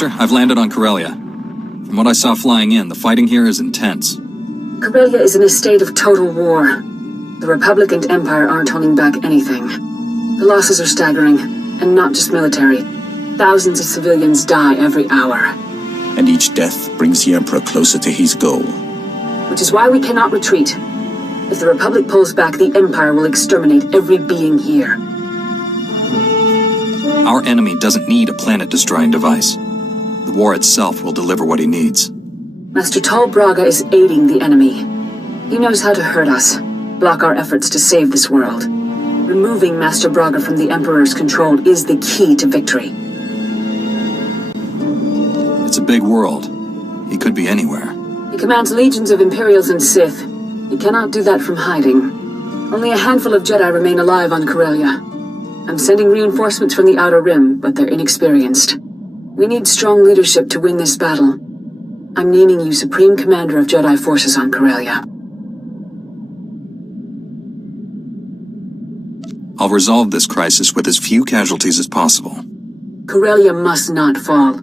Master, I've landed on Corellia. From what I saw flying in, the fighting here is intense. Corellia is in a state of total war. The Republic and Empire aren't holding back anything. The losses are staggering, and not just military. Thousands of civilians die every hour. And each death brings the Emperor closer to his goal. Which is why we cannot retreat. If the Republic pulls back, the Empire will exterminate every being here. Our enemy doesn't need a planet-destroying device. The war itself will deliver what he needs. Master Tal Braga is aiding the enemy. He knows how to hurt us, block our efforts to save this world. Removing Master Braga from the Emperor's control is the key to victory. It's a big world. He could be anywhere. He commands legions of Imperials and Sith. He cannot do that from hiding. Only a handful of Jedi remain alive on Corellia. I'm sending reinforcements from the Outer Rim, but they're inexperienced. We need strong leadership to win this battle. I'm naming you Supreme Commander of Jedi Forces on Corellia. I'll resolve this crisis with as few casualties as possible. Corellia must not fall.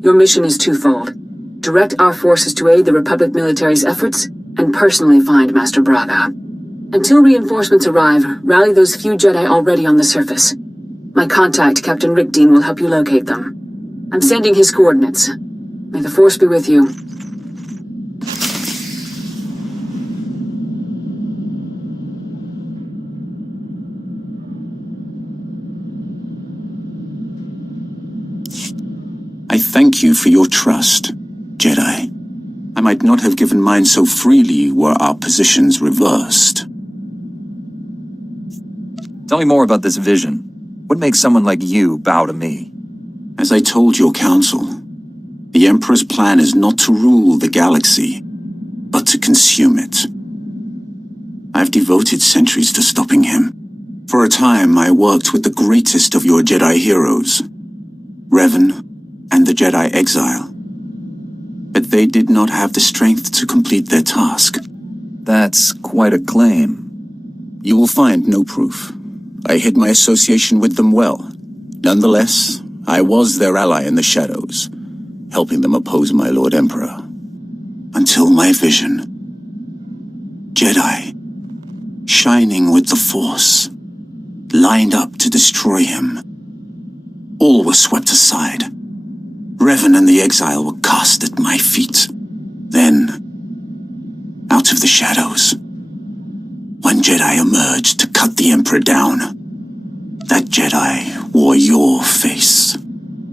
Your mission is twofold. Direct our forces to aid the Republic military's efforts, and personally find Master Braga. Until reinforcements arrive, rally those few Jedi already on the surface. My contact, Captain Rick Dean, will help you locate them. I'm sending his coordinates. May the Force be with you. I thank you for your trust, Jedi. I might not have given mine so freely were our positions reversed. Tell me more about this vision. What makes someone like you bow to me? As I told your council, the Emperor's plan is not to rule the galaxy, but to consume it. I've devoted centuries to stopping him. For a time, I worked with the greatest of your Jedi heroes, Revan and the Jedi Exile. But they did not have the strength to complete their task. That's quite a claim. You will find no proof. I hid my association with them well. Nonetheless, I was their ally in the shadows, helping them oppose my Lord Emperor. Until my vision. Jedi, shining with the Force, lined up to destroy him. All was swept aside. Revan and the Exile were cast at my feet. Then, out of the shadows, one Jedi emerged to cut the Emperor down. That Jedi wore your face.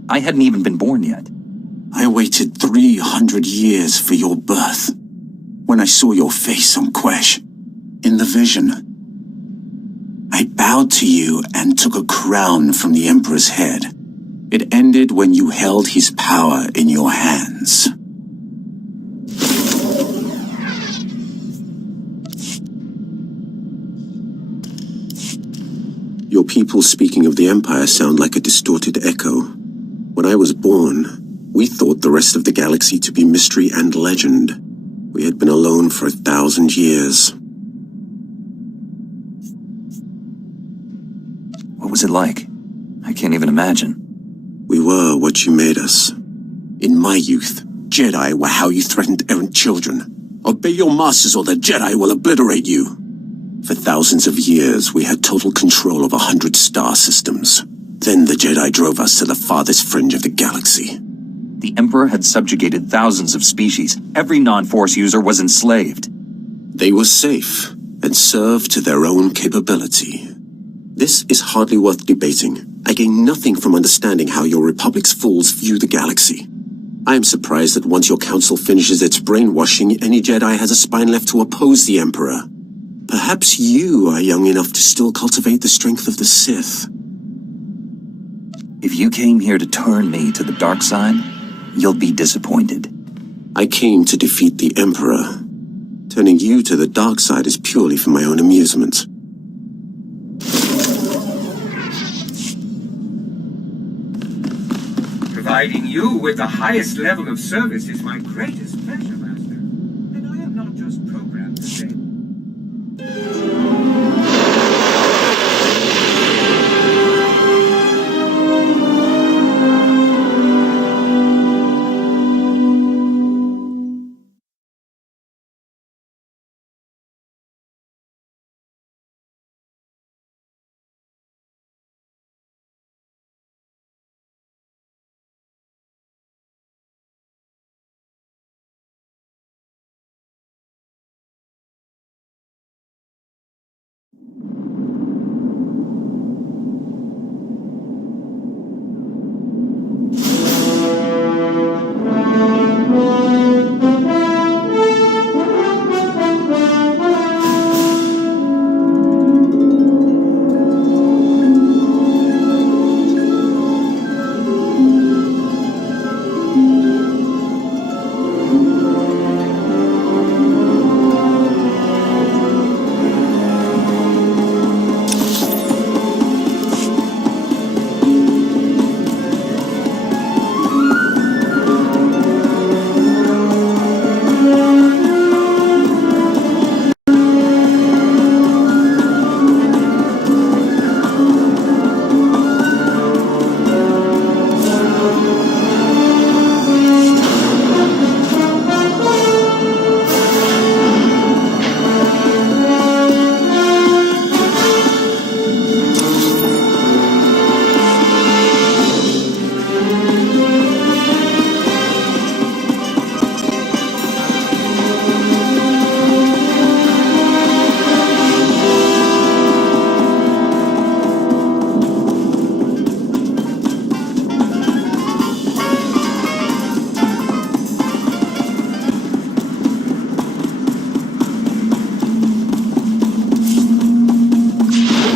I hadn't even been born yet. I waited 300 years for your birth. When I saw your face on Quesh, in the vision, I bowed to you and took a crown from the Emperor's head. It ended when you held his power in your hands. Your people speaking of the Empire sound like a distorted echo. When I was born, we thought the rest of the galaxy to be mystery and legend. We had been alone for 1,000 years. What was it like? I can't even imagine. We were what you made us. In my youth, Jedi were how you threatened errant children. Obey your masters or the Jedi will obliterate you. For thousands of years, we had total control of 100 star systems. Then the Jedi drove us to the farthest fringe of the galaxy. The Emperor had subjugated thousands of species. Every non-Force user was enslaved. They were safe and served to their own capability. This is hardly worth debating. I gain nothing from understanding how your Republic's fools view the galaxy. I am surprised that once your council finishes its brainwashing, any Jedi has a spine left to oppose the Emperor. Perhaps you are young enough to still cultivate the strength of the Sith. If you came here to turn me to the dark side, you'll be disappointed. I came to defeat the Emperor. Turning you to the dark side is purely for my own amusement. Providing you with the highest level of service is my greatest pleasure, Master. And I am not just programmed to say...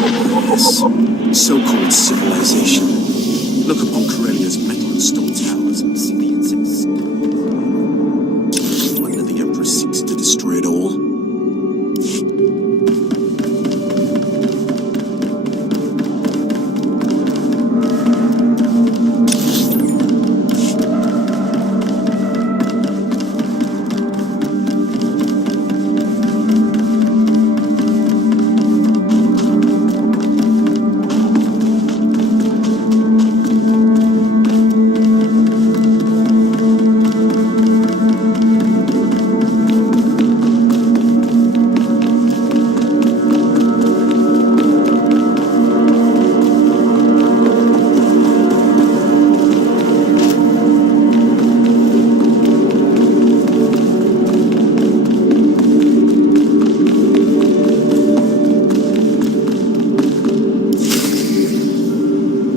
Yes. So-called civilization. Look upon Corellia's metal and stone towers and see the insects. Wonder the Emperor seeks to destroy it all.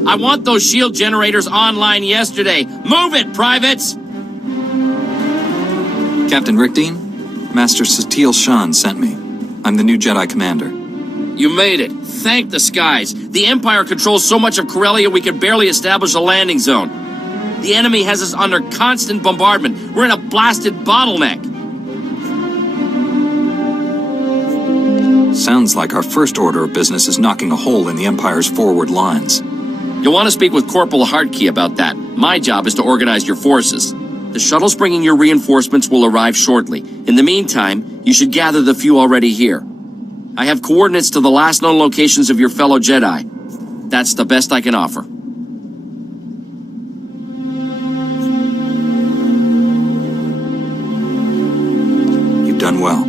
I want those shield generators online yesterday. Move it, privates! Captain Rickdean, Master Satil Shan sent me. I'm the new Jedi Commander. You made it. Thank the skies. The Empire controls so much of Corellia we can barely establish a landing zone. The enemy has us under constant bombardment. We're in a blasted bottleneck. Sounds like our first order of business is knocking a hole in the Empire's forward lines. You'll want to speak with Corporal Hartkey about that. My job is to organize your forces. The shuttles bringing your reinforcements will arrive shortly. In the meantime, you should gather the few already here. I have coordinates to the last known locations of your fellow Jedi. That's the best I can offer. You've done well.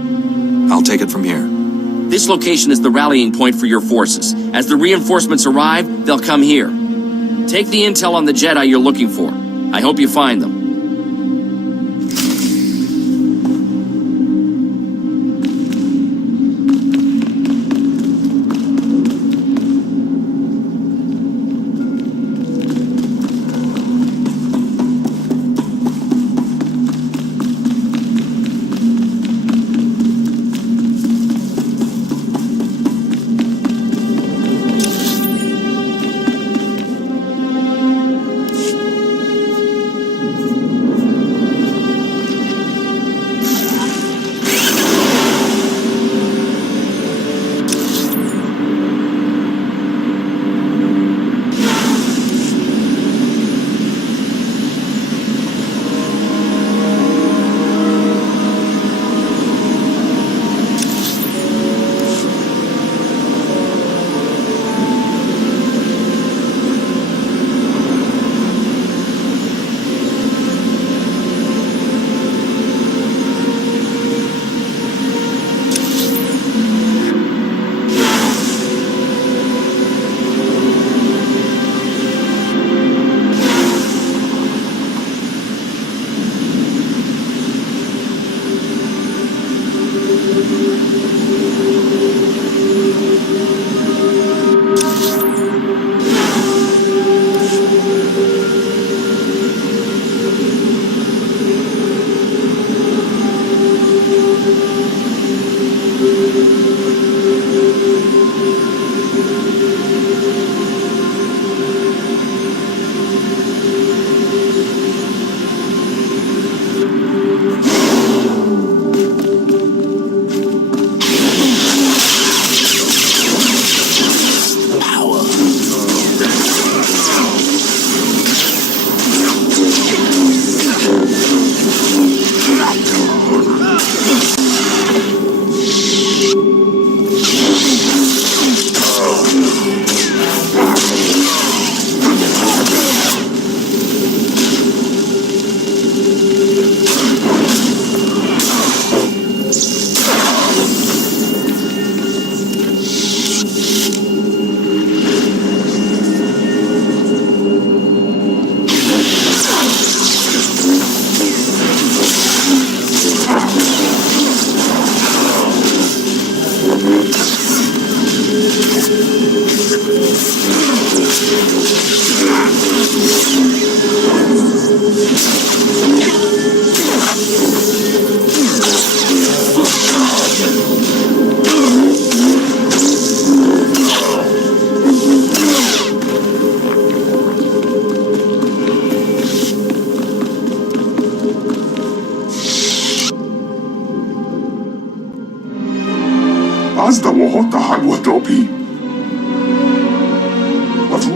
I'll take it from here. This location is the rallying point for your forces. As the reinforcements arrive, they'll come here. Take the intel on the Jedi you're looking for. I hope you find them.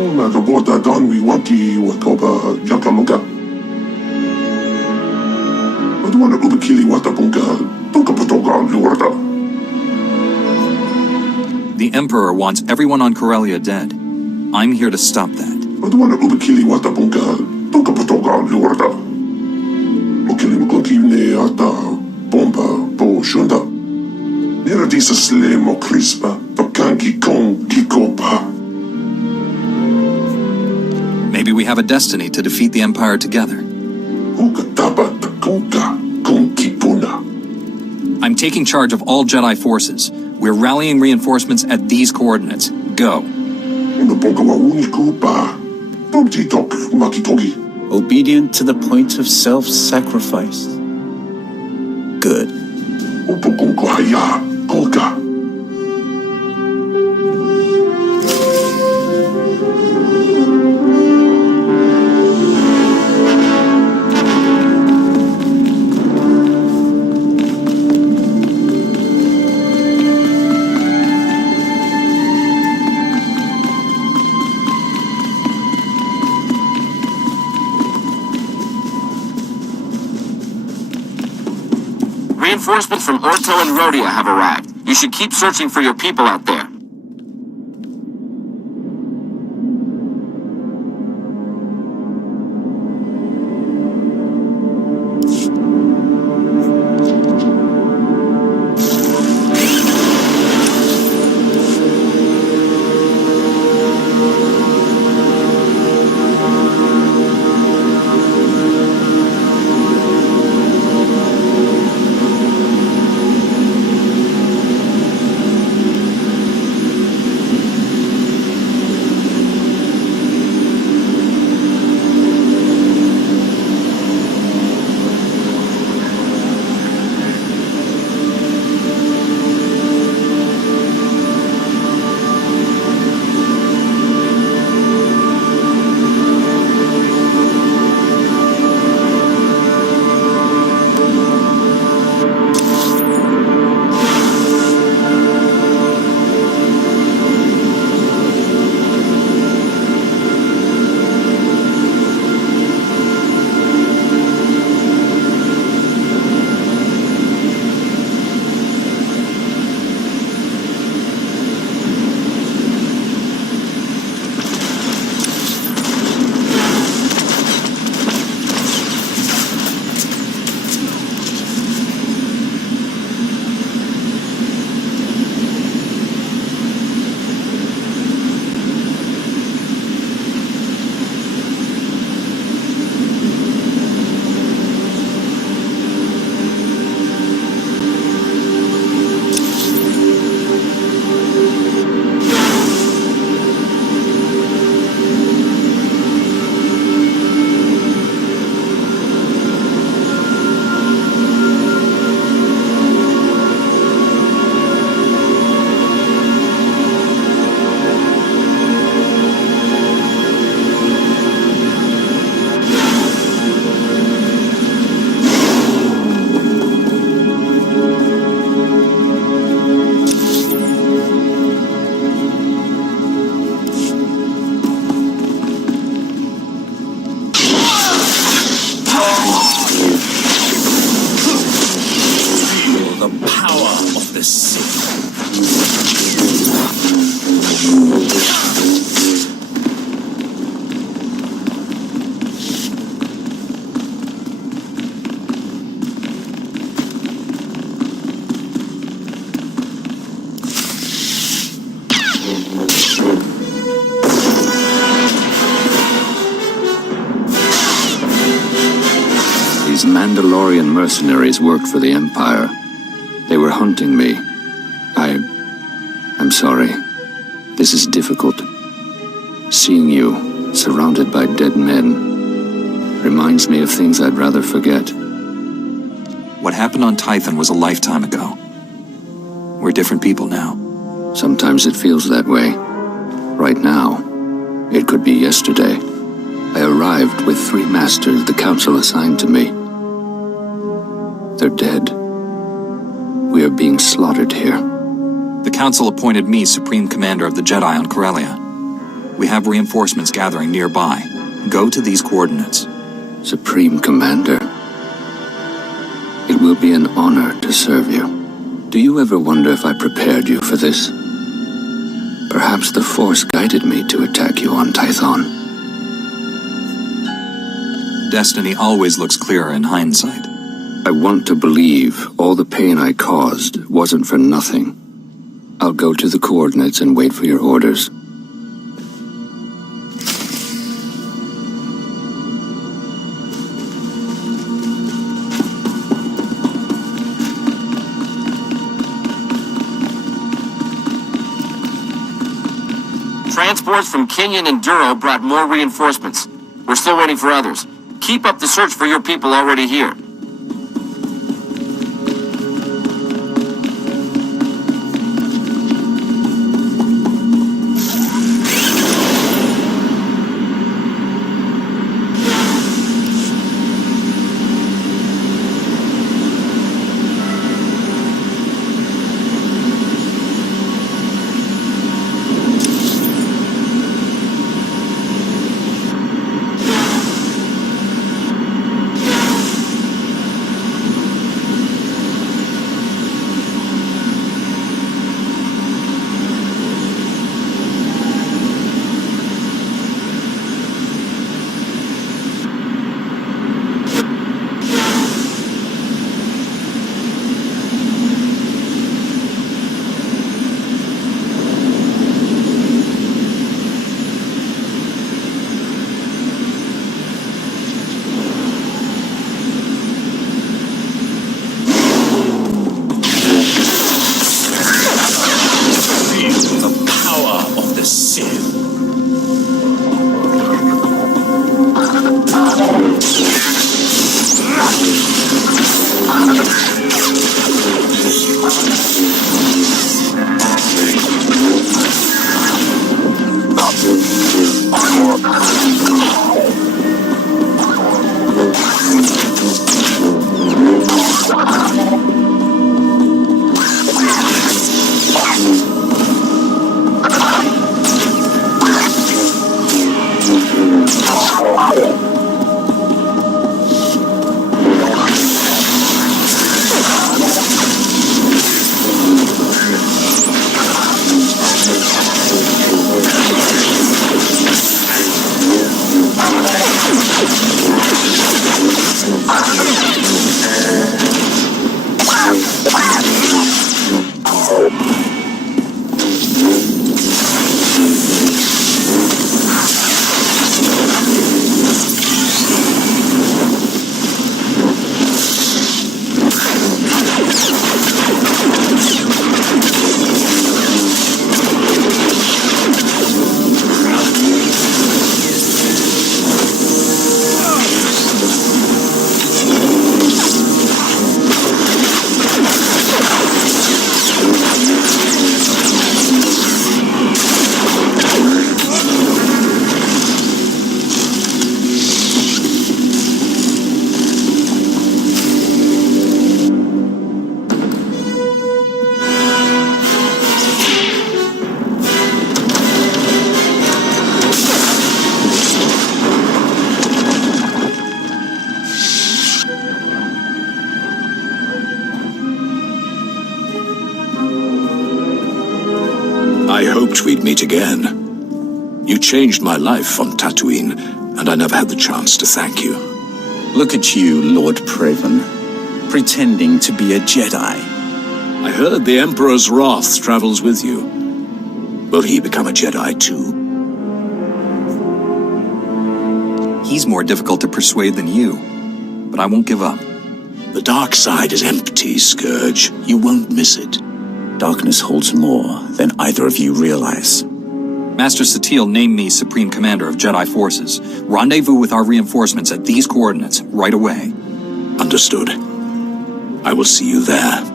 Nagabota Donwi Waki Wakoba Yakamuka. Adwana Ubakili Watapunka, Tukapatoga Lurda. The Emperor wants everyone on Corellia dead. I'm here to stop that. Adwana Ubakili Watapunka, Tukapatoga Lurda. Ukili Mukokine Ata, Bomba, Bo Shunda. Neradisa Slemo Crispa, Pakanki Kong Kikopa. Maybe we have a destiny to defeat the Empire together. I'm taking charge of all Jedi forces. We're rallying reinforcements at these coordinates. Go. Obedient to the point of self-sacrifice. Good. Reinforcements from Orto and Rhodia have arrived. You should keep searching for your people out there. Mandalorian mercenaries worked for the Empire. They were hunting me. I'm sorry. This is difficult. Seeing you, surrounded by dead men, reminds me of things I'd rather forget. What happened on Tython was a lifetime ago. We're different people now. Sometimes it feels that way. Right now, it could be yesterday. I arrived with 3 masters the Council assigned to me. They're dead. We are being slaughtered here. The Council appointed me Supreme Commander of the Jedi on Corellia. We have reinforcements gathering nearby. Go to these coordinates. Supreme Commander, it will be an honor to serve you. Do you ever wonder if I prepared you for this? Perhaps the Force guided me to attack you on Tython. Destiny always looks clearer in hindsight. I want to believe all the pain I caused wasn't for nothing. I'll go to the coordinates and wait for your orders. Transports from Kenyon and Duro brought more reinforcements. We're still waiting for others. Keep up the search for your people already here. I hoped we'd meet again. You changed my life on Tatooine, and I never had the chance to thank you. Look at you, Lord Praven, pretending to be a Jedi. I heard the Emperor's wrath travels with you. Will he become a Jedi too? He's more difficult to persuade than you, but I won't give up. The dark side is empty, Scourge. You won't miss it. Darkness holds more than either of you realize. Master Satele named me Supreme Commander of Jedi Forces. Rendezvous with our reinforcements at these coordinates right away. Understood. I will see you there.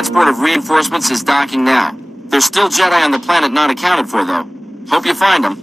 transport of reinforcements is docking now. There's still Jedi on the planet not accounted for, though. Hope you find them.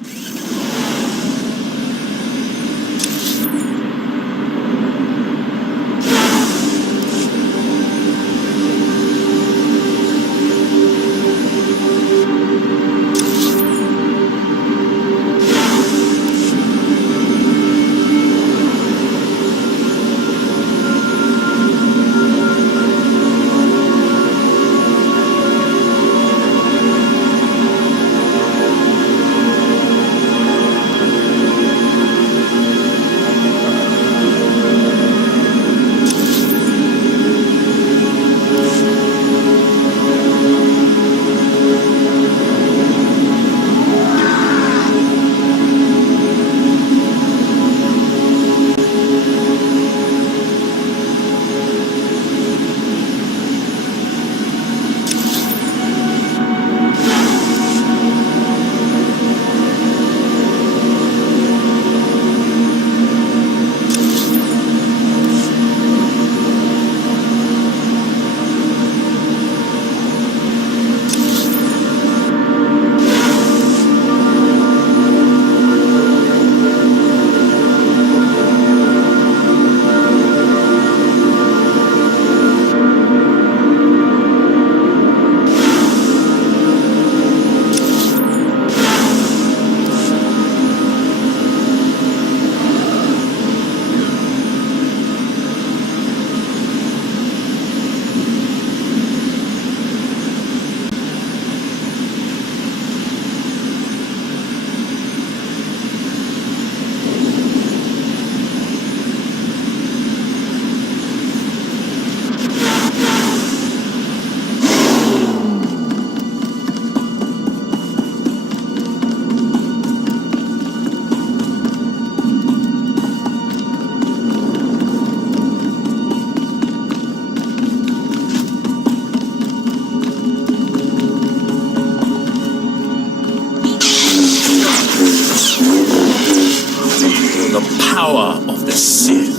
Power of the Sith.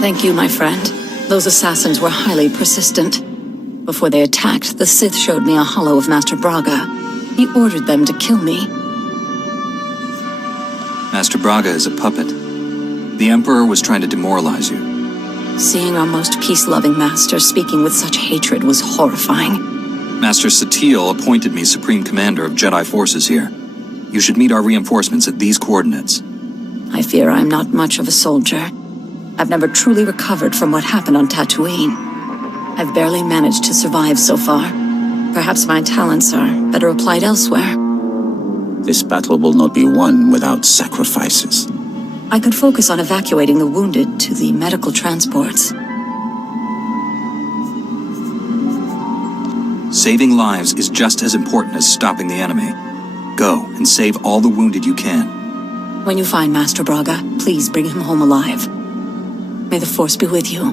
Thank you, my friend. Those assassins were highly persistent. Before they attacked, the Sith showed me a hollow of Master Braga. He ordered them to kill me. Master Braga is a puppet. The Emperor was trying to demoralize you. Seeing our most peace-loving master speaking with such hatred was horrifying. Master Satil appointed me Supreme Commander of Jedi forces here. You should meet our reinforcements at these coordinates. I fear I'm not much of a soldier. I've never truly recovered from what happened on Tatooine. I've barely managed to survive so far. Perhaps my talents are better applied elsewhere. This battle will not be won without sacrifices. I could focus on evacuating the wounded to the medical transports. Saving lives is just as important as stopping the enemy. Go and save all the wounded you can. When you find Master Braga, please bring him home alive. May the Force be with you.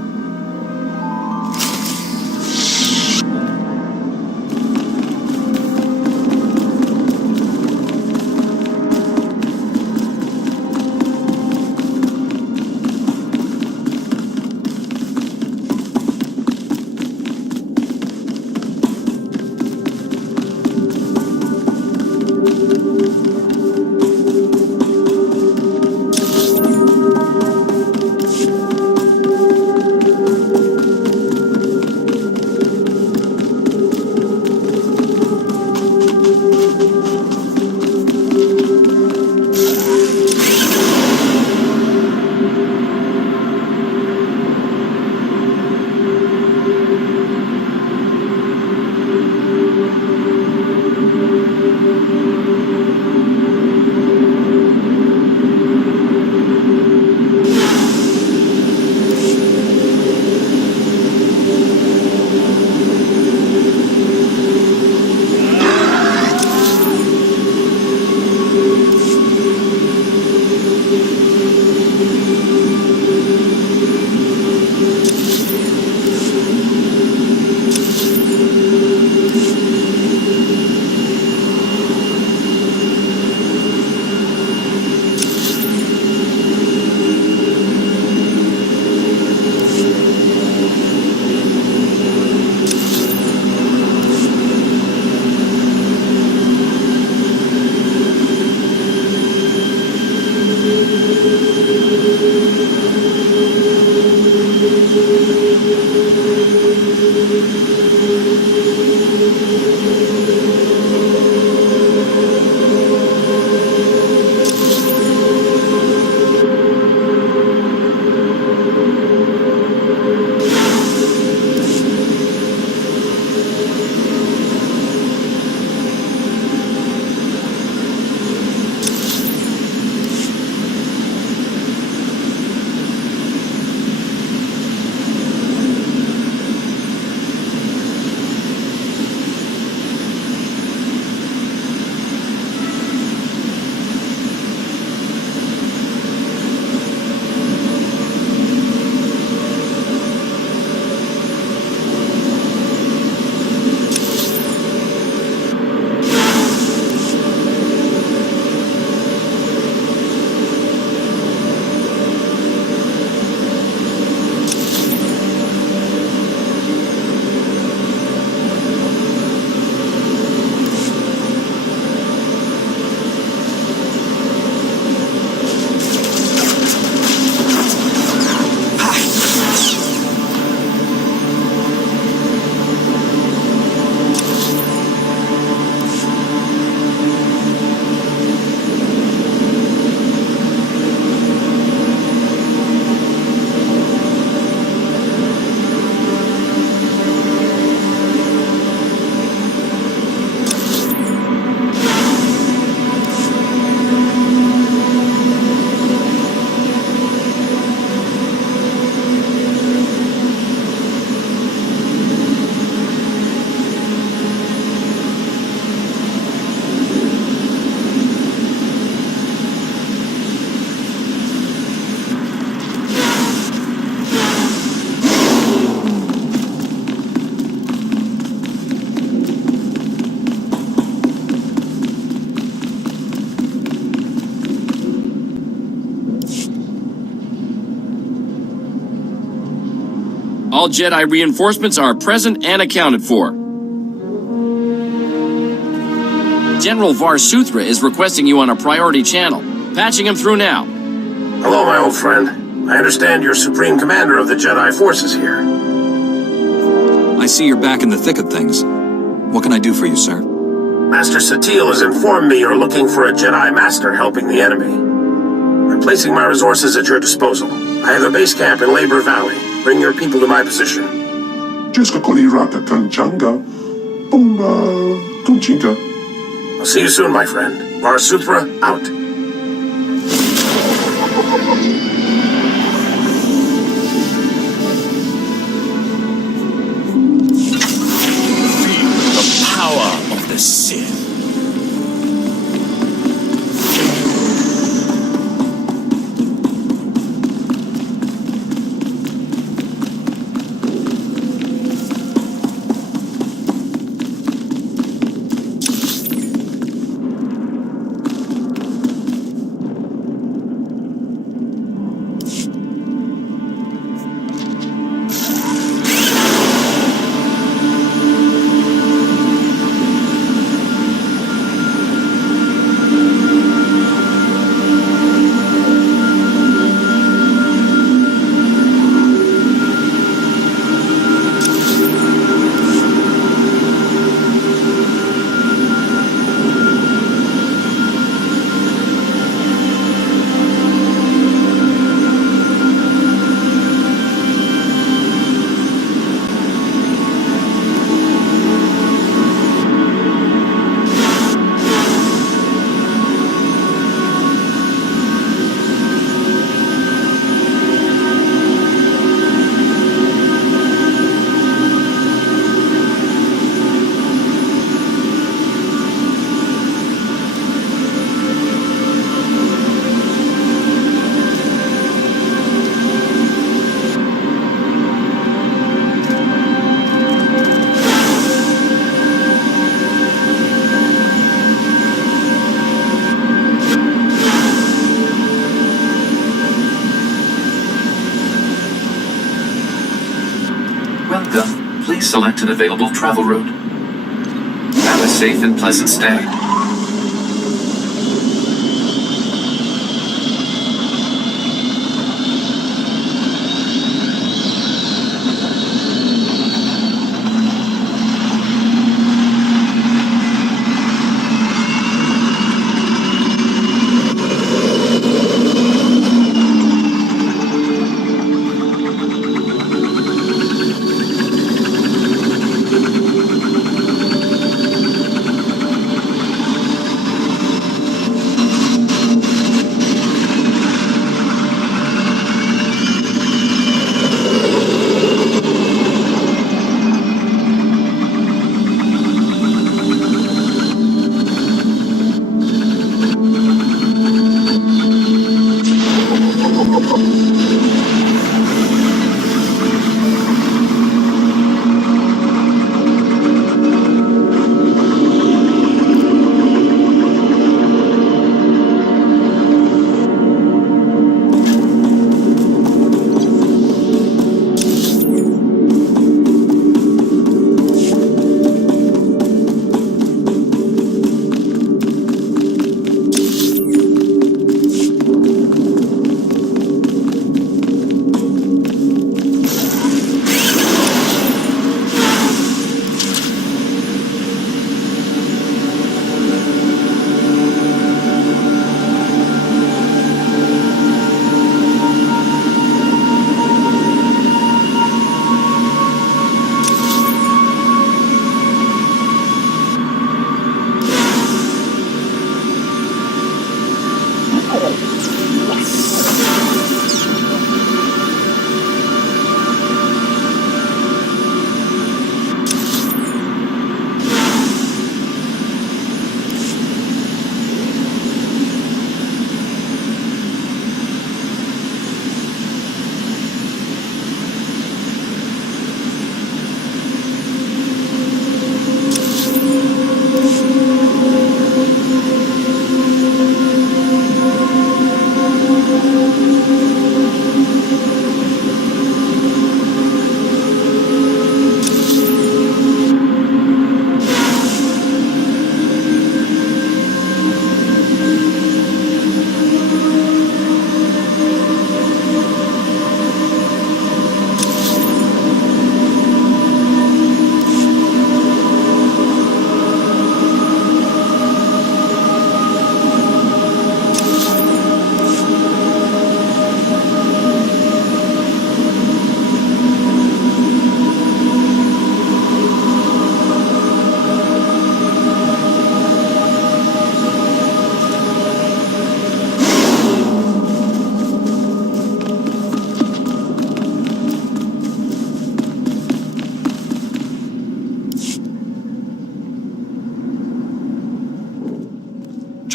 All Jedi reinforcements are present and accounted for. General Var Suthra is requesting you on a priority channel. Patching him through now. Hello, my old friend. I understand you're Supreme Commander of the Jedi forces here. I see you're back in the thick of things. What can I do for you, sir? Master Satil has informed me you're looking for a Jedi Master helping the enemy. I'm placing my resources at your disposal. I have a base camp in Labor Valley. Bring your people to my position. Jiska Koliraka Kanchanga. Bomba Kunchinga. I'll see you soon, my friend. Var Suthra, out. Feel the power of the Sith. Please select an available travel route. Have a safe and pleasant stay.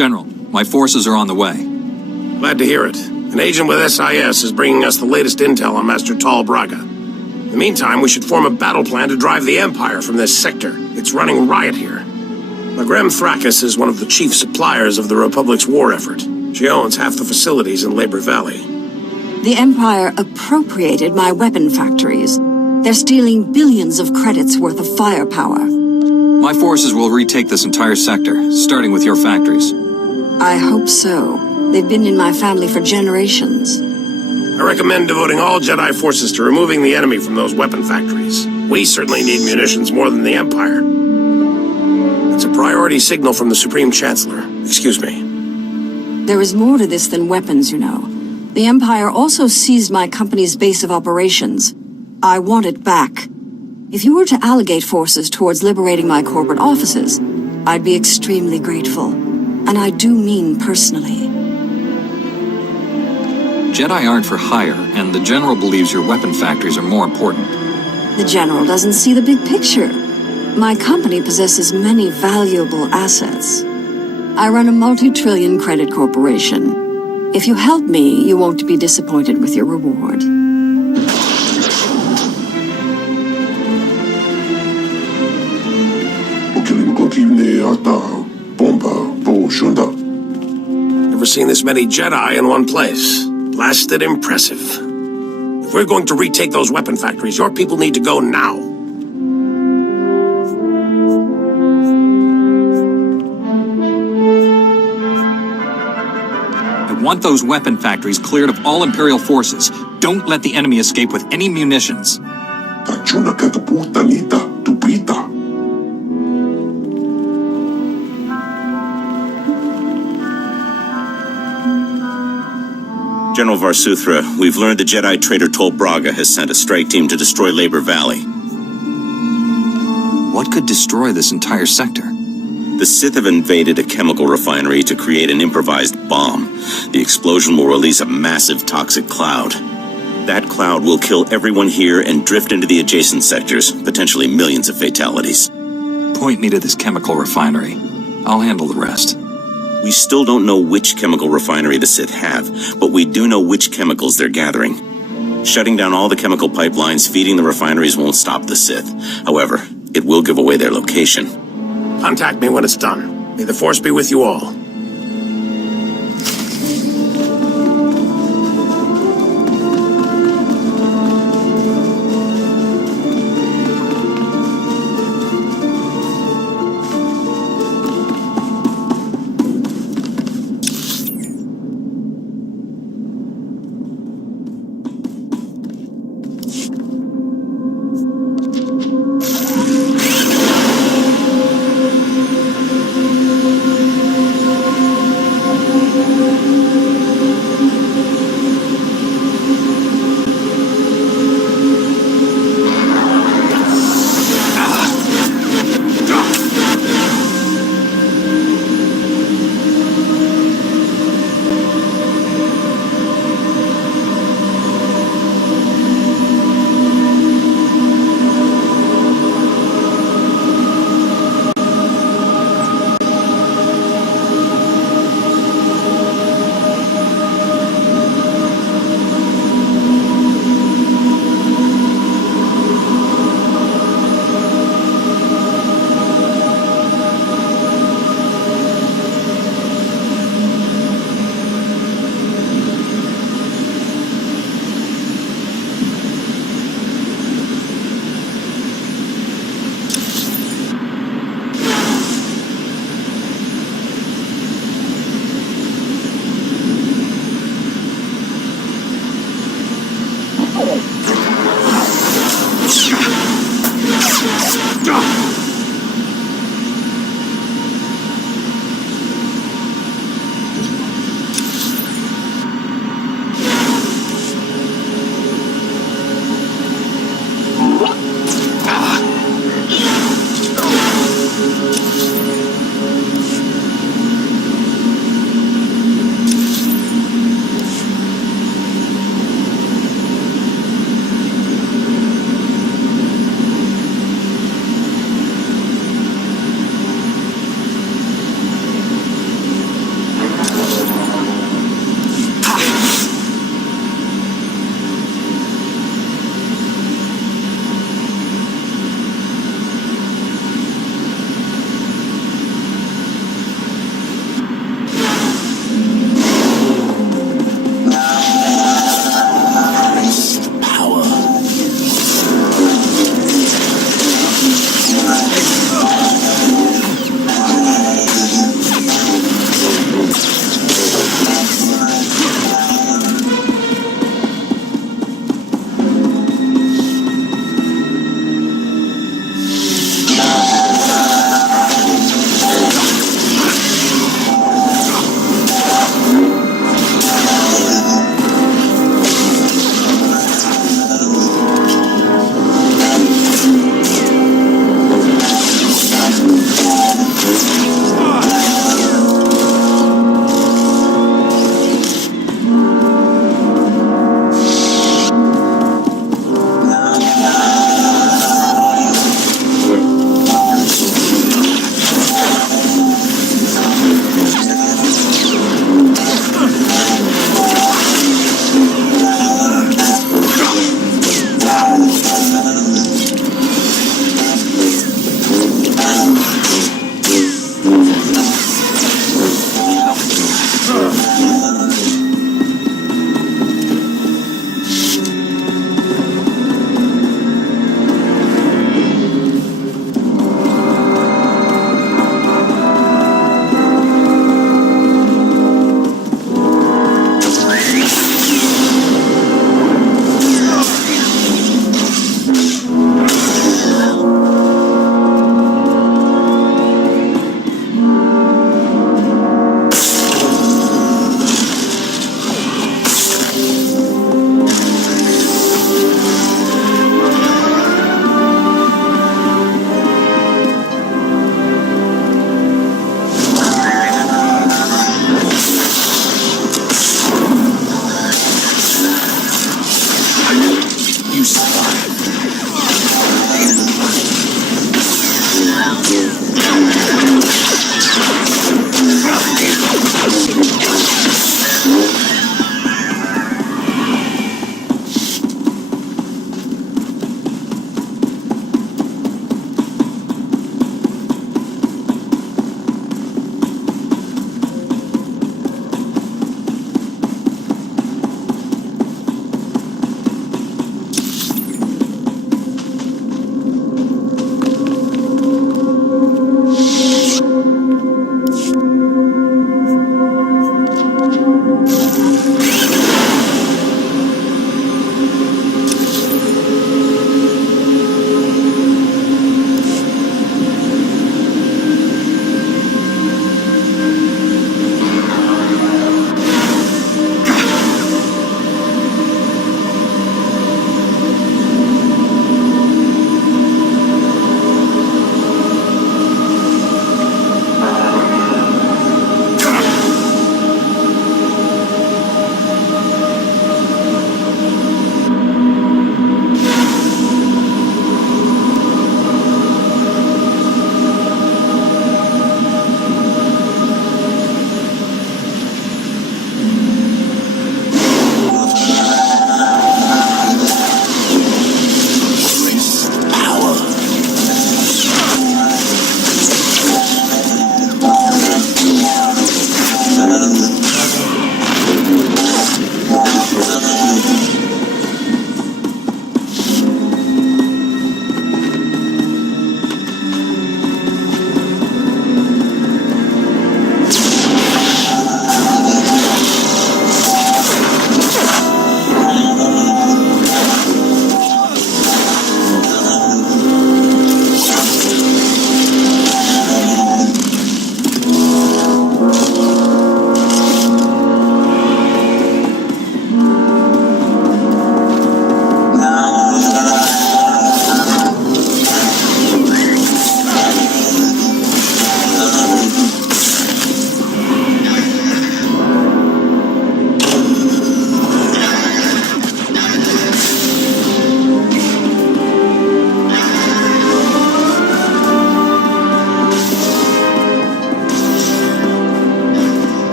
General, my forces are on the way. Glad to hear it. An agent with SIS is bringing us the latest intel on Master Tal Braga. In the meantime, we should form a battle plan to drive the Empire from this sector. It's running riot here. Magrem Thrakis is one of the chief suppliers of the Republic's war effort. She owns half the facilities in Labor Valley. The Empire appropriated my weapon factories. They're stealing billions of credits worth of firepower. My forces will retake this entire sector, starting with your factories. I hope so. They've been in my family for generations. I recommend devoting all Jedi forces to removing the enemy from those weapon factories. We certainly need munitions more than the Empire. It's a priority signal from the Supreme Chancellor. Excuse me. There is more to this than weapons, you know. The Empire also seized my company's base of operations. I want it back. If you were to allocate forces towards liberating my corporate offices, I'd be extremely grateful. And I do mean personally. Jedi aren't for hire, and the General believes your weapon factories are more important. The General doesn't see the big picture. My company possesses many valuable assets. I run a multi-trillion credit corporation. If you help me, you won't be disappointed with your reward. Never seen this many Jedi in one place. Blasted impressive. If we're going to retake those weapon factories, your people need to go now. I want those weapon factories cleared of all Imperial forces. Don't let the enemy escape with any munitions. General Varsuthra, we've learned the Jedi traitor Tal Braga has sent a strike team to destroy Labor Valley. What could destroy this entire sector? The Sith have invaded a chemical refinery to create an improvised bomb. The explosion will release a massive toxic cloud. That cloud will kill everyone here and drift into the adjacent sectors, potentially millions of fatalities. Point me to this chemical refinery. I'll handle the rest. We still don't know which chemical refinery the Sith have, but we do know which chemicals they're gathering. Shutting down all the chemical pipelines feeding the refineries won't stop the Sith. However, it will give away their location. Contact me when it's done. May the Force be with you all.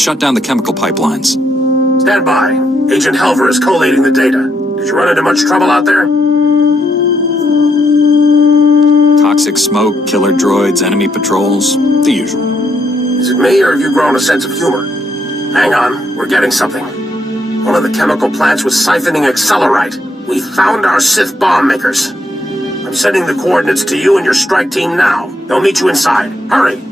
shut down the chemical pipelines. Stand by. Agent Helver is collating the data. Did you run into much trouble out there? Toxic smoke, killer droids, enemy patrols, the usual. Is it me, or have you grown a sense of humor? Hang on, we're getting something. One of the chemical plants was siphoning accelerite. We found our Sith bomb makers. I'm sending the coordinates to you and your strike team now. They'll meet you inside. Hurry!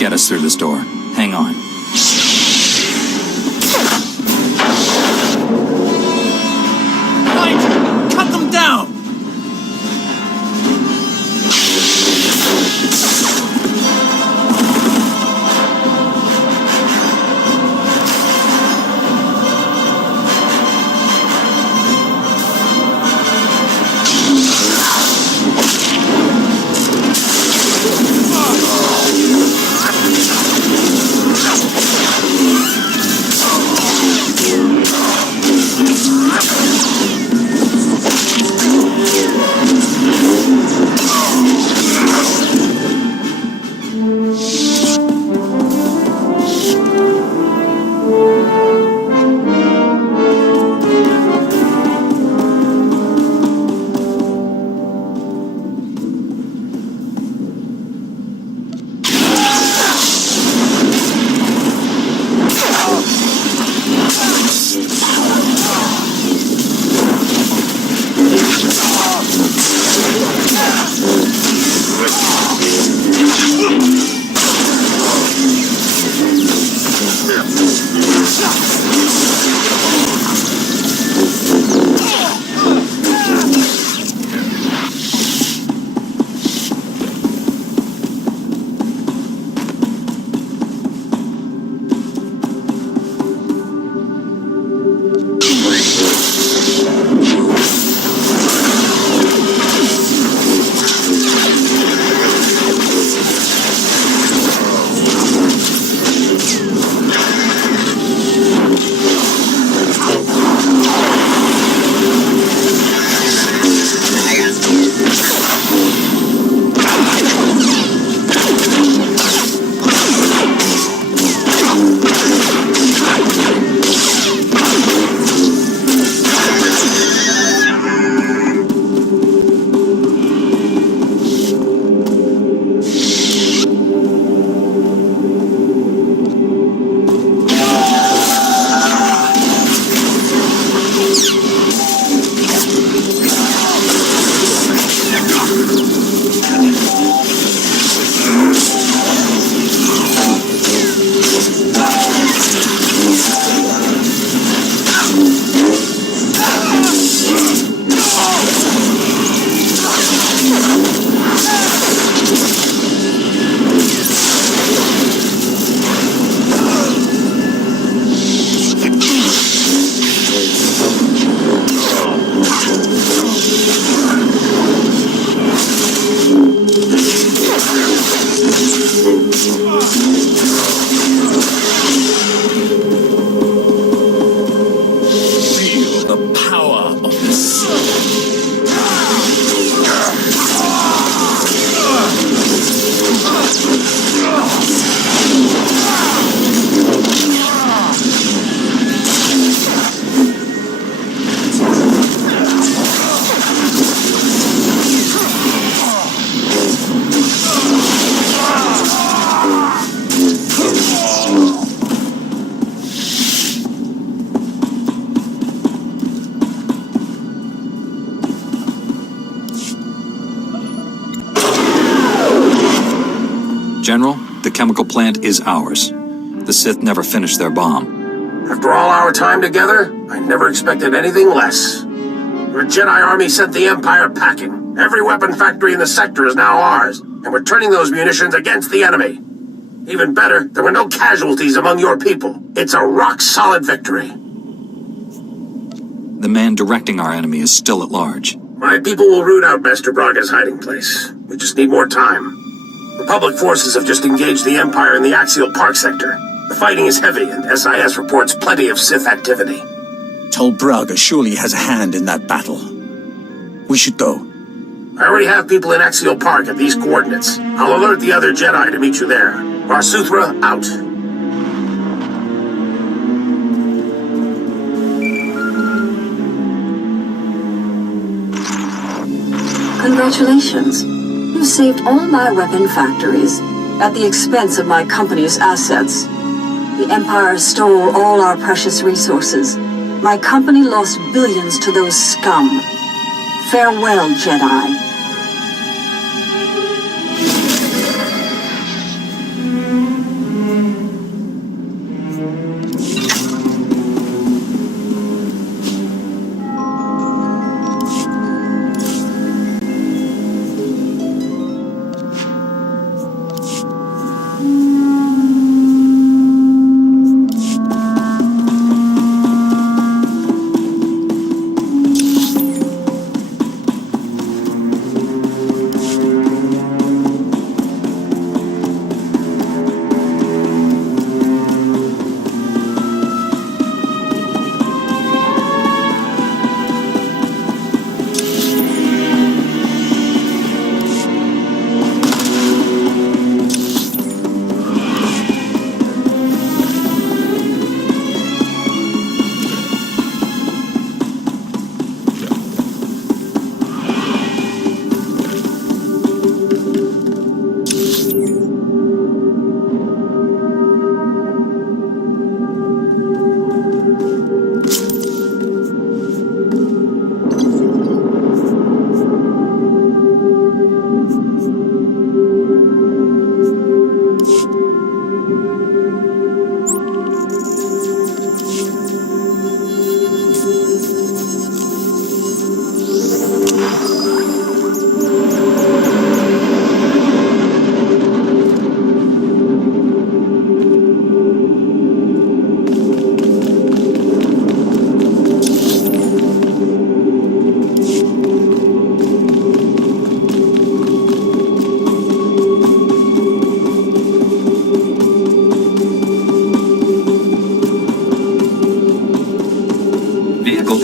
get us through this door. Hang on. Right! Cut them down! power of the sea. General, the chemical plant is ours. The Sith never finished their bomb. After all our time together, I never expected anything less. Your Jedi army sent the Empire packing. Every weapon factory in the sector is now ours, and we're turning those munitions against the enemy. Even better, there were no casualties among your people. It's a rock-solid victory. The man directing our enemy is still at large. My people will root out Master Braga's hiding place. We just need more time. Republic forces have just engaged the Empire in the Axial Park sector. The fighting is heavy, and SIS reports plenty of Sith activity. Tol Braga surely has a hand in that battle. We should go. I already have people in Axial Park at these coordinates. I'll alert the other Jedi to meet you there. Varsuthra, out. Congratulations. You saved all my weapon factories at the expense of my company's assets. The Empire stole all our precious resources. My company lost billions to those scum. Farewell, Jedi.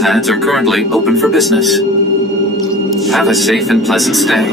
Pads are currently open for business. Have a safe and pleasant stay.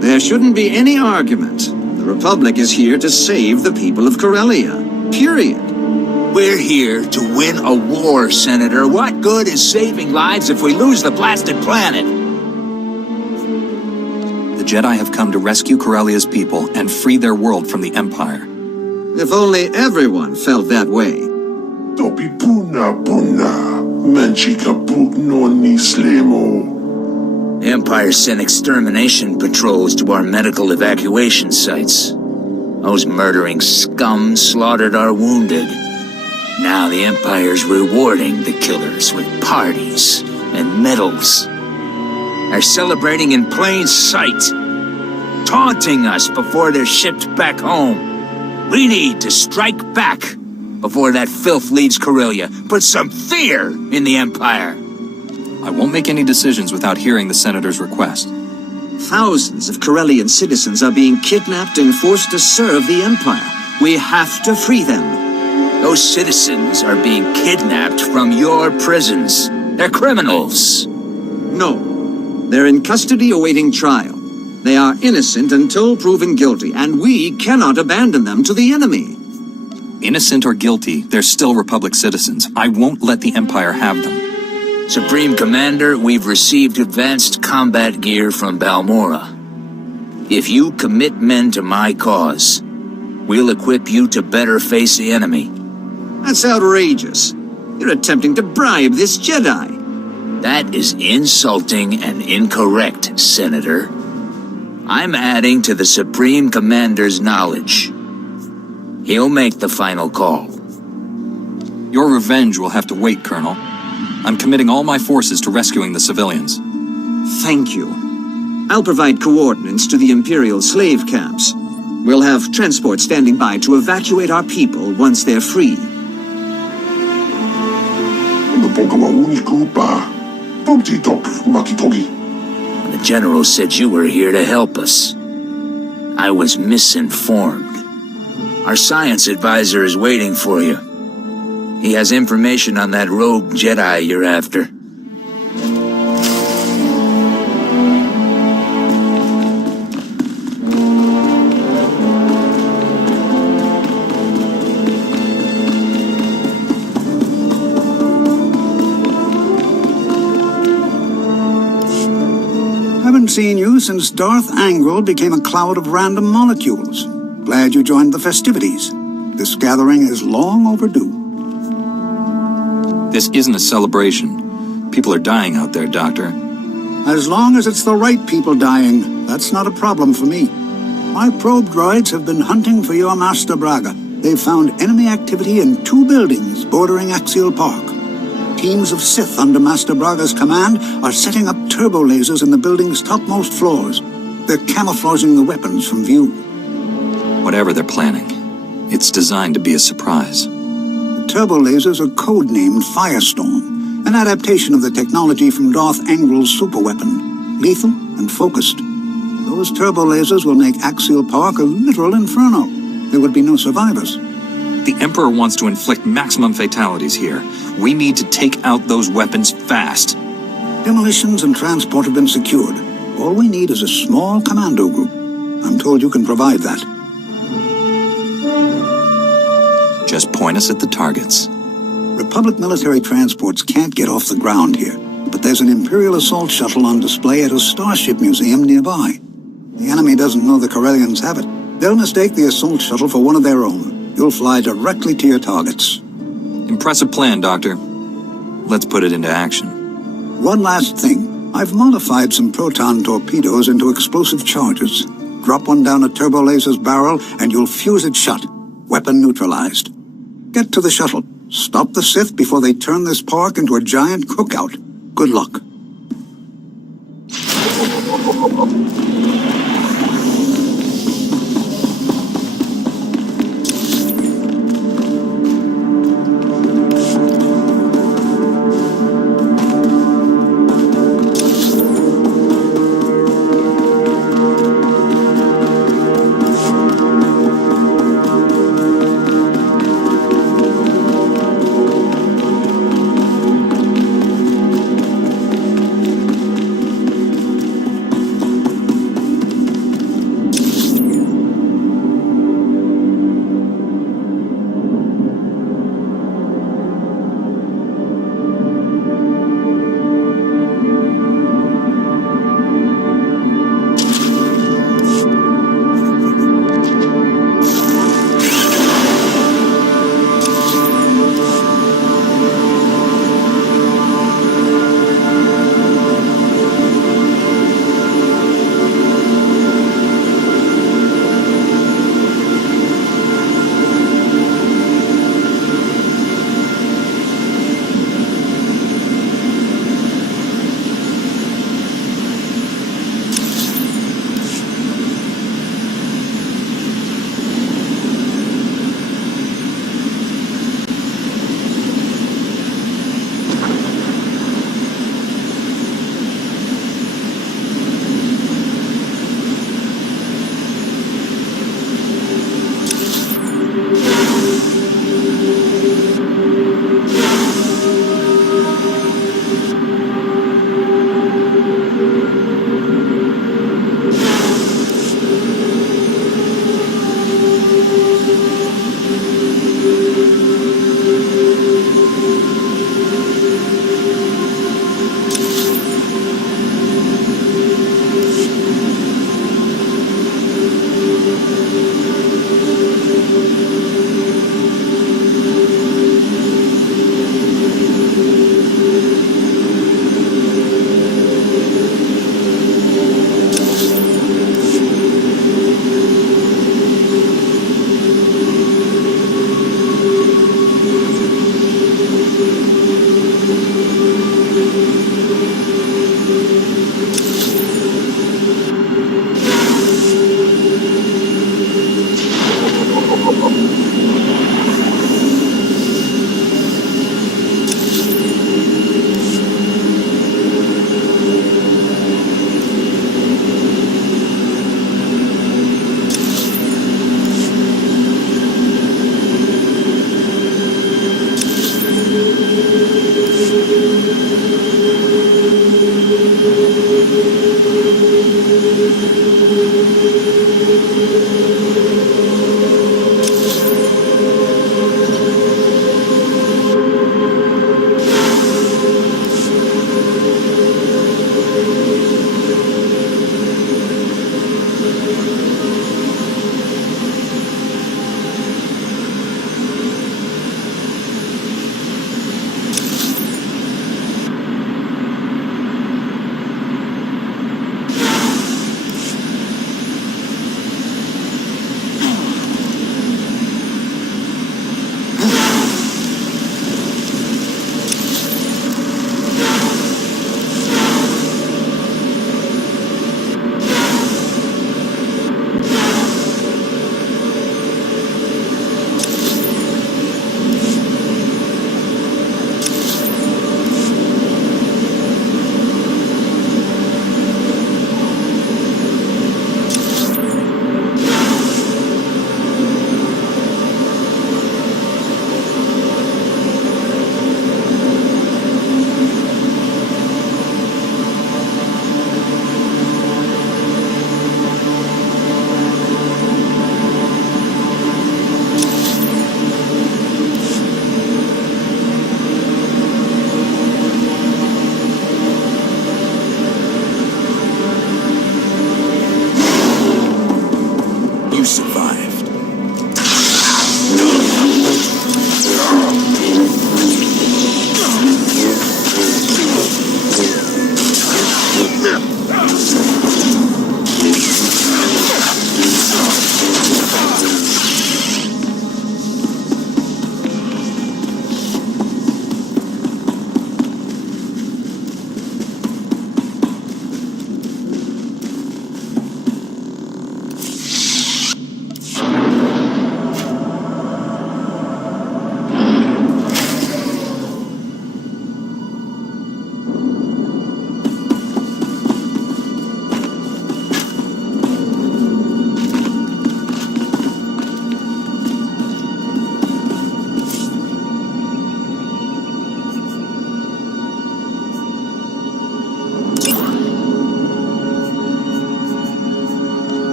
There shouldn't be any argument. The Republic is here to save the people of Corellia. Period. We're here to win a war, Senator. What good is saving lives if we lose the blasted planet? The Jedi have come to rescue Corellia's people and free their world from the Empire. If only everyone felt that way. Topi puna puna, menchika no ni slemo. The Empire sent extermination patrols to our medical evacuation sites. Those murdering scum slaughtered our wounded. Now the Empire's rewarding the killers with parties and medals. They're celebrating in plain sight, taunting us before they're shipped back home. We need to strike back before that filth leaves Corellia. Put some fear in the Empire. I won't make any decisions without hearing the Senator's request. Thousands of Corellian citizens are being kidnapped and forced to serve the Empire. We have to free them. Those citizens are being kidnapped from your prisons. They're criminals. No. They're in custody awaiting trial. They are innocent until proven guilty, and we cannot abandon them to the enemy. Innocent or guilty, they're still Republic citizens. I won't let the Empire have them. Supreme Commander, we've received advanced combat gear from Balmora. If you commit men to my cause, we'll equip you to better face the enemy. That's outrageous. You're attempting to bribe this Jedi. That is insulting and incorrect, Senator. I'm adding to the Supreme Commander's knowledge. He'll make the final call. Your revenge will have to wait, Colonel. I'm committing all my forces to rescuing the civilians. Thank you. I'll provide coordinates to the Imperial slave camps. We'll have transport standing by to evacuate our people once they're free. The General said you were here to help us. I was misinformed. Our science advisor is waiting for you. He has information on that rogue Jedi you're after. Haven't seen you since Darth Angral became a cloud of random molecules. Glad you joined the festivities. This gathering is long overdue. This isn't a celebration. People are dying out there, Doctor. As long as it's the right people dying, that's not a problem for me. My probe droids have been hunting for your Master Braga. They've found enemy activity in 2 buildings bordering Axial Park. Teams of Sith under Master Braga's command are setting up turbo lasers in the building's topmost floors. They're camouflaging the weapons from view. Whatever they're planning, it's designed to be a surprise. The turbo lasers are codenamed Firestorm, an adaptation of the technology from Darth Angral's superweapon, lethal and focused. Those turbo lasers will make Axial Park a literal inferno. There would be no survivors. The Emperor wants to inflict maximum fatalities here. We need to take out those weapons fast. Demolitions and transport have been secured. All we need is a small commando group. I'm told you can provide that. Just point us at the targets. Republic military transports can't get off the ground here, but there's an Imperial assault shuttle on display at a starship museum nearby. The enemy doesn't know the Corellians have it. They'll mistake the assault shuttle for one of their own. You'll fly directly to your targets. Impressive plan, Doctor. Let's put it into action. One last thing. I've modified some proton torpedoes into explosive charges. Drop one down a turbo laser's barrel, and you'll fuse it shut. Weapon neutralized. Get to the shuttle. Stop the Sith before they turn this park into a giant cookout. Good luck.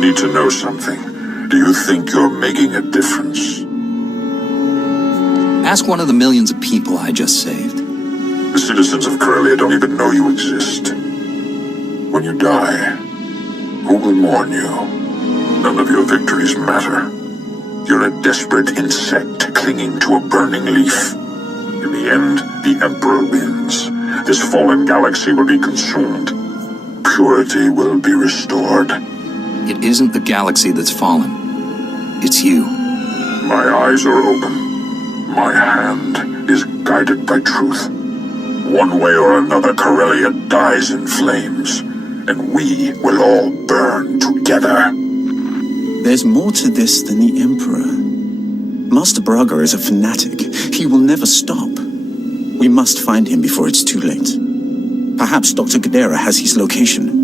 need to know something. Do you think you're making a difference? Ask one of the millions of people I just saved. The citizens of Corellia don't even know you exist. When you die, who will mourn you? None of your victories matter. You're a desperate insect clinging to a burning leaf. In the end, the Emperor wins. This fallen galaxy will be consumed. Purity will be restored. It isn't the galaxy that's fallen. It's you. My eyes are open. My hand is guided by truth. One way or another, Corellia dies in flames, and we will all burn together. There's more to this than the Emperor. Master Braga is a fanatic. He will never stop. We must find him before it's too late. Perhaps Dr. Gadara has his location.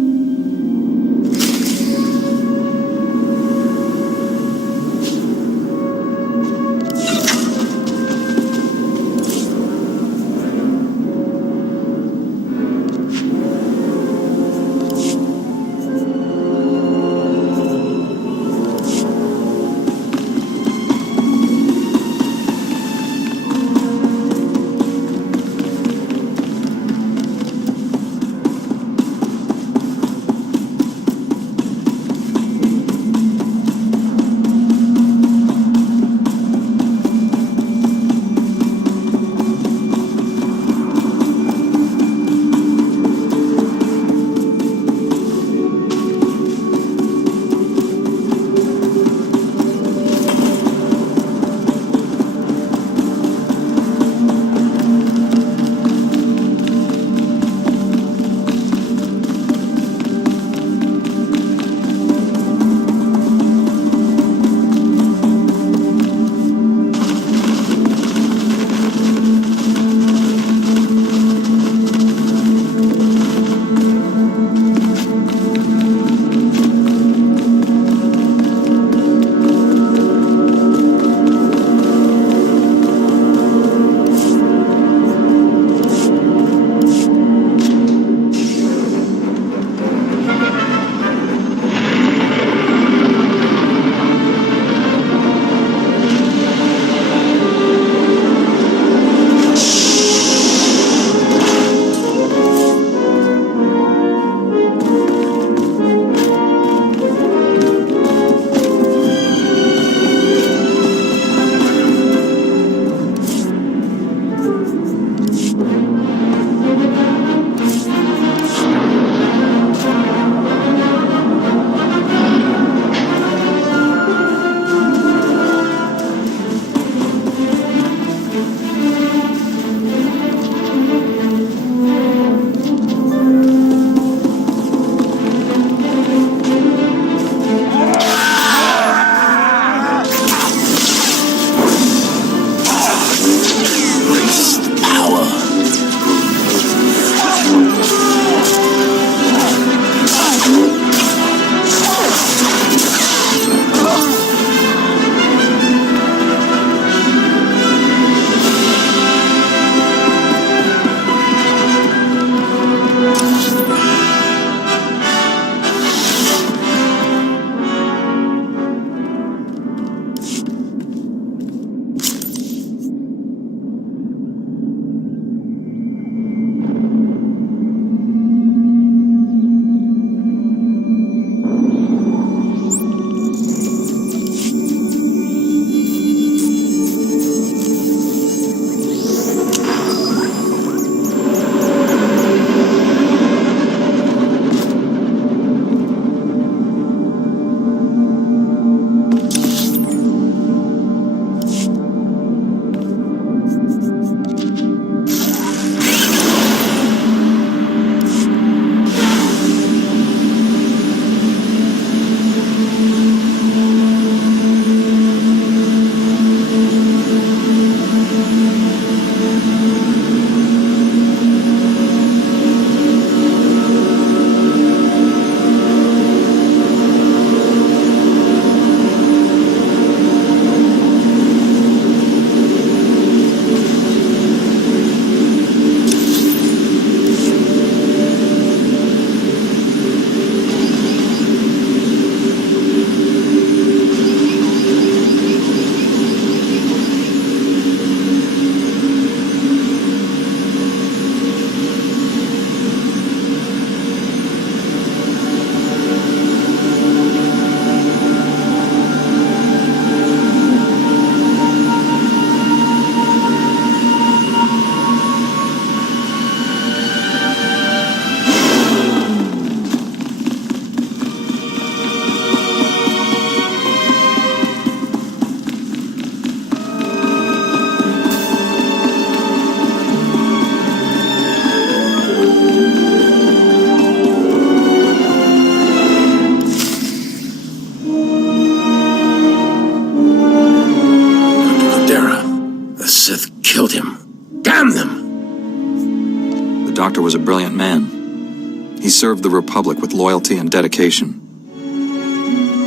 He served the Republic with loyalty and dedication.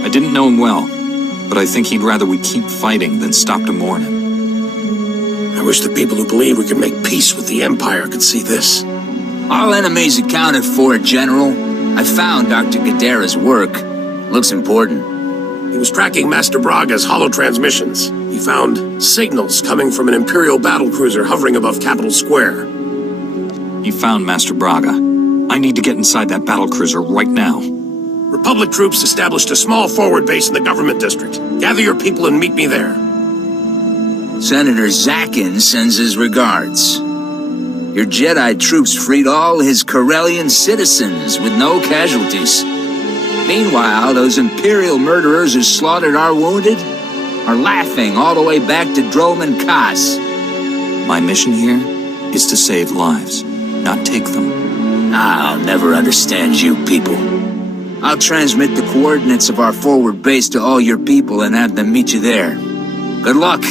I didn't know him well, but I think he'd rather we keep fighting than stop to mourn him. I wish the people who believe we can make peace with the Empire could see this. All enemies accounted for, General. I found Dr. Gadera's work. Looks important. He was tracking Master Braga's hollow transmissions. He found signals coming from an Imperial battlecruiser hovering above Capitol Square. He found Master Braga. I need to get inside that battlecruiser right now. Republic troops established a small forward base in the government district. Gather your people and meet me there. Senator Zakin sends his regards. Your Jedi troops freed all his Corellian citizens with no casualties. Meanwhile, those Imperial murderers who slaughtered our wounded are laughing all the way back to Drome and Kaz. My mission here is to save lives, not take them. I'll never understand you people. I'll transmit the coordinates of our forward base to all your people and have them meet you there. Good luck.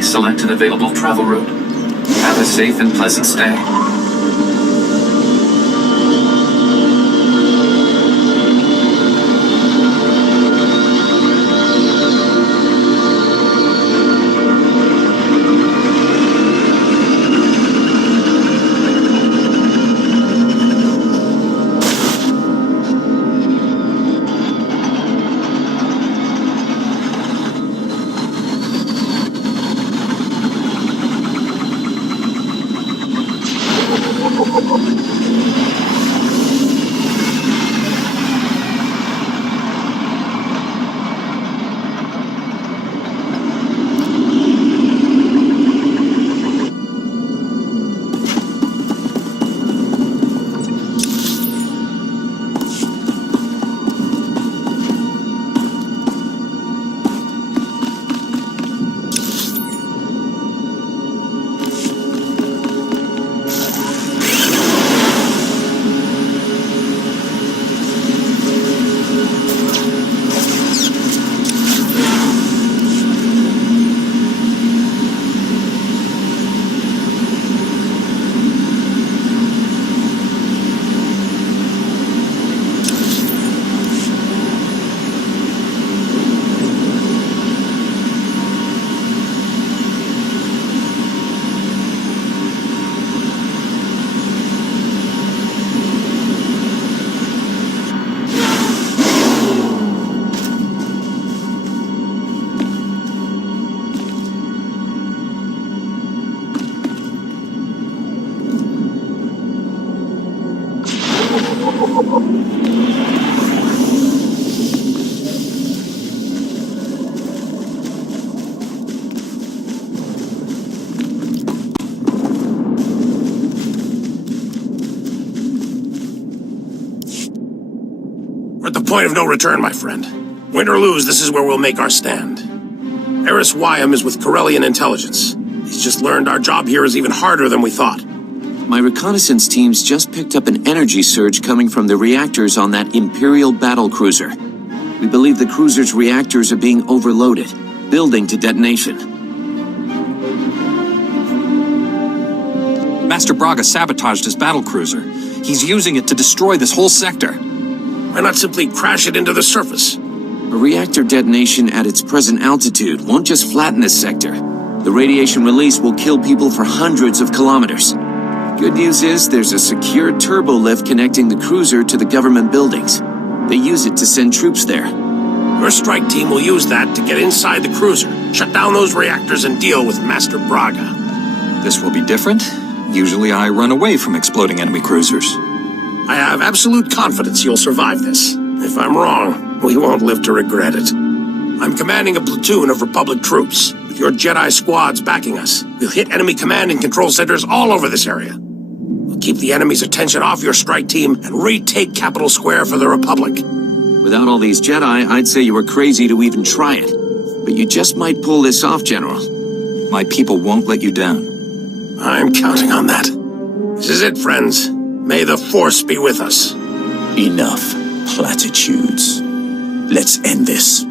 Select an available travel route. Have a safe and pleasant stay. point of no return, my friend. Win or lose, this is where we'll make our stand. Eris Wyam is with Corellian intelligence. He's just learned our job here is even harder than we thought. My reconnaissance teams just picked up an energy surge coming from the reactors on that Imperial battlecruiser. We believe the cruiser's reactors are being overloaded, building to detonation. Master Braga sabotaged his battlecruiser. He's using it to destroy this whole sector. Why not simply crash it into the surface? A reactor detonation at its present altitude won't just flatten this sector. The radiation release will kill people for hundreds of kilometers. Good news is there's a secure turbo lift connecting the cruiser to the government buildings. They use it to send troops there. Your strike team will use that to get inside the cruiser, shut down those reactors, and deal with Master Braga. This will be different. Usually I run away from exploding enemy cruisers. I have absolute confidence you'll survive this. If I'm wrong, we won't live to regret it. I'm commanding a platoon of Republic troops. With your Jedi squads backing us, we'll hit enemy command and control centers all over this area. We'll keep the enemy's attention off your strike team and retake Capital Square for the Republic. Without all these Jedi, I'd say you were crazy to even try it. But you just might pull this off, General. My people won't let you down. I'm counting on that. This is it, friends. May the Force be with us. Enough platitudes. Let's end this.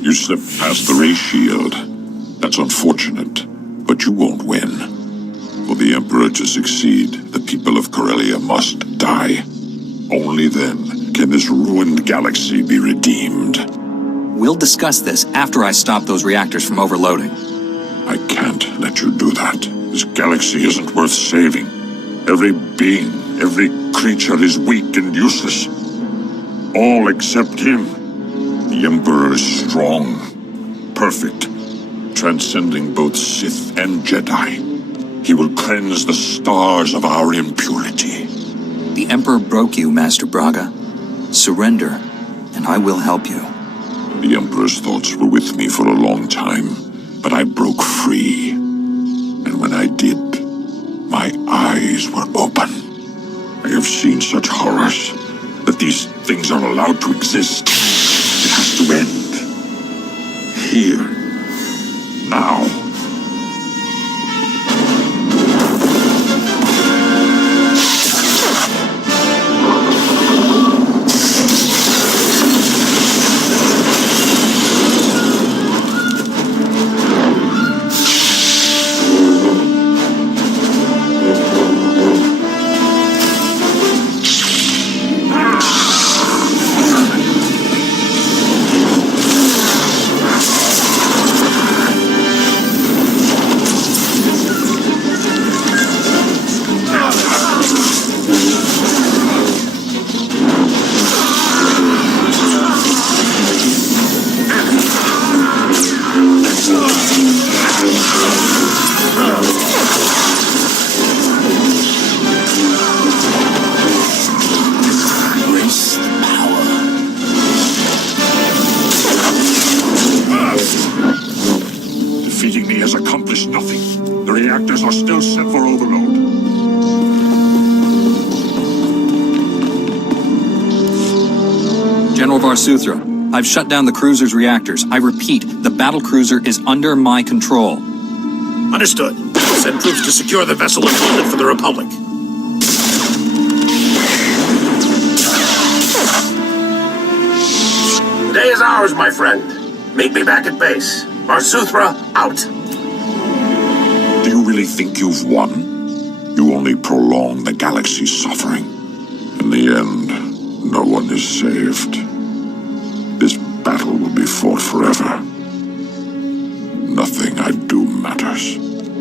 You slipped past the ray shield. That's unfortunate, but you won't win. For the Emperor to succeed, the people of Corellia must die. Only then can this ruined galaxy be redeemed. We'll discuss this after I stop those reactors from overloading. I can't let you do that. This galaxy isn't worth saving. Every being, every creature is weak and useless. All except him. The Emperor is strong, perfect, transcending both Sith and Jedi. He will cleanse the stars of our impurity. The Emperor broke you, Master Braga. Surrender, and I will help you. The Emperor's thoughts were with me for a long time, but I broke free. And when I did, my eyes were open. I have seen such horrors that these things are allowed to exist. It has to end. Here. Now. Defeating me has accomplished nothing. The reactors are still set for overload. General Varsuthra, I've shut down the cruiser's reactors. I repeat, the battle cruiser is under my control. Understood. Send troops to secure the vessel and hold it for the Republic. The day is ours, my friend. Meet me back at base. Varsuthra, out. Do you really think you've won? You only prolong the galaxy's suffering. In the end, no one is saved. This battle will be fought forever. Nothing I do matters.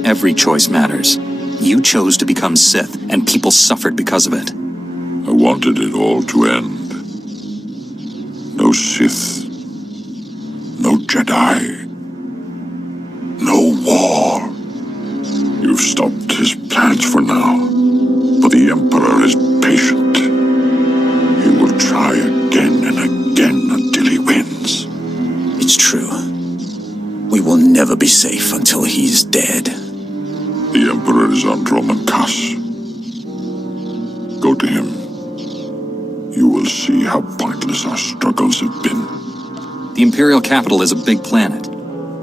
Every choice matters. You chose to become Sith, and people suffered because of it. I wanted it all to end. No Sith. No Jedi. No war. You've stopped his plans for now. But the Emperor is patient. He will try again and again until he wins. It's true. We will never be safe until he's dead. The Emperor is on Dromankas. Go to him. You will see how pointless our struggles have been. The Imperial capital is a big planet.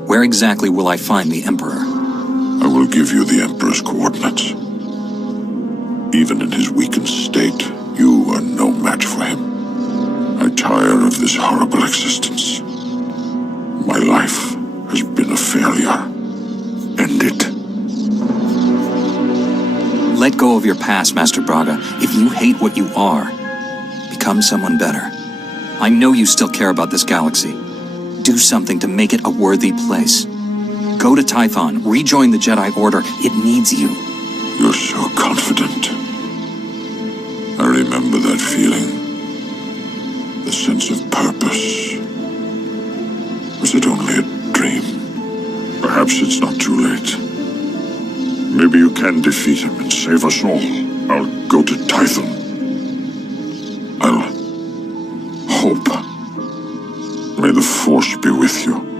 Where exactly will I find the Emperor? I will give you the Emperor's coordinates. Even in his weakened state, you are no match for him. I tire of this horrible existence. My life has been a failure. End it. Let go of your past, Master Braga. If you hate what you are, become someone better. I know you still care about this galaxy. Do something to make it a worthy place. Go to Tython, rejoin the Jedi Order. It needs you. You're so confident. I remember that feeling. The sense of purpose. Was it only a dream? Perhaps it's not too late. Maybe you can defeat him and save us all. I'll go to Tython. I'll hope. May the Force be with you.